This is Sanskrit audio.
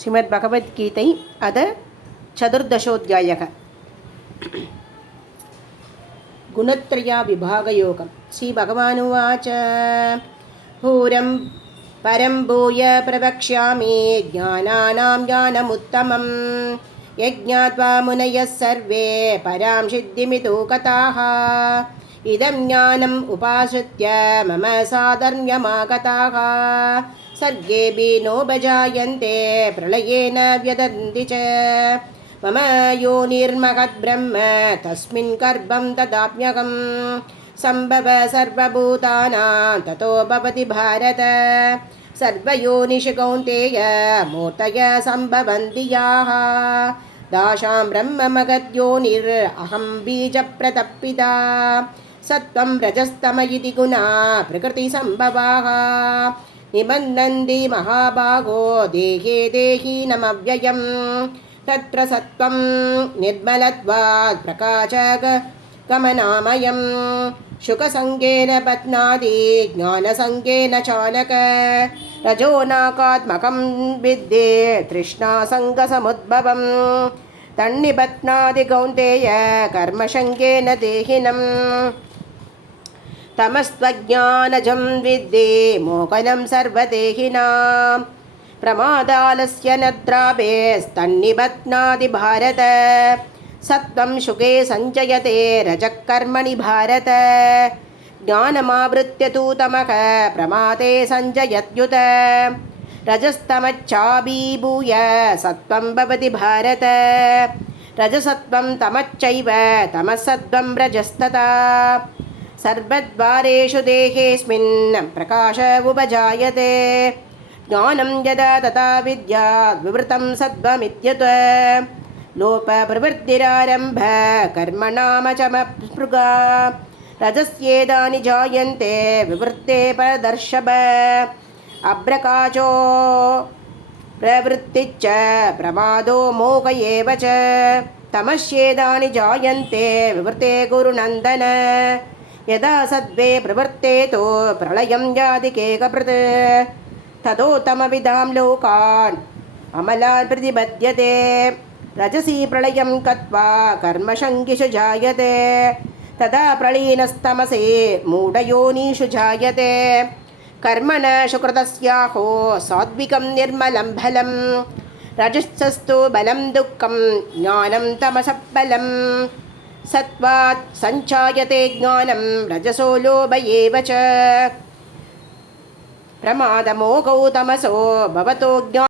श्रीमद्भगवद्गीतै अथ चतुर्दशोऽध्यायः। गुणत्रयविभागयोगं। श्रीभगवानुवाच पूरं परं भूय प्रवक्ष्यामि ज्ञानानां ज्ञानमुत्तमं यज्ञात्वा मुनयः सर्वे परां सिद्धिमितो गताः इदं ज्ञानम् उपाश्रित्य मम साधर्म्यमागताः सर्गेऽपि नोपजायन्ते प्रलयेन व्यदन्ति च मम योनिर्महद्ब्रह्म तस्मिन् गर्भं ददाम्यहं सम्भव सर्वभूतानां ततो भवति भारत सर्वयोनिषु कौन्तेय मूर्तयः सम्भवन्ति याः दाशां ब्रह्ममगद्योनिरहं बीजप्रदपिता सत्त्वं रजस्तम इति गुणा प्रकृतिसम्भवाः निबन्धन्ति महाभागो देहे देहिनमव्ययम् तत्र सत्त्वं निर्मलत्वात् प्रकाशगमनामयं शुकसङ्गेन बध्नाति ज्ञानसङ्गेन चानक रजो नाकात्मकं विद्धि तृष्णासङ्गसमुद्भवं तन्निबध्नाति कौन्तेय कर्मसङ्गेन देहिनम् तमस्त्वज्ञानजं विद्धि मोहनं सर्वदेहिनां प्रमादालस्य नद्राभेस्तन्निबध्नाति भारत सत्त्वं शुके सञ्जयते रजः कर्मणि भारत ज्ञानमावृत्य तु तमः प्रमादे सञ्जयत्युत रजस्तमश्चाभिभूय सत्त्वं भवति भारत रजसत्त्वं तमश्चैव तमसत्त्वं रजस्तथा सर्वद्वारेषु देहेऽस्मिन् प्रकाश उपजायते ज्ञानं यदा तथा विद्यात् विवृतं सत्त्वमित्यत लोपप्रवृत्तिरारम्भ कर्मणामचमस्पृगा रजस्येतानि जायन्ते विवृत्ते परदर्शभ अभ्रकाचो प्रवृत्तिश्च प्रमादो मोह एव च तमस्येतानि जायन्ते विवृते गुरुनन्दन यदा सद्वे प्रवर्तेतो प्रलयं याति केकभृत् तदोत्तमविदां लोकान् अमलान् प्रतिबध्यते रजसी प्रलयं गत्वा कर्मसङ्गिषु जायते तदा प्रलीनस्तमसे मूढयोनिषु जायते कर्मण सुकृतस्याहो सात्विकं निर्मलं फलं रजसस्तु बलं दुःखं ज्ञानं तमसः फलं सत्त्वात् सञ्चायते ज्ञानं रजसो लोभ एव च प्रमादमोहौ तमसो भवतो ज्ञानं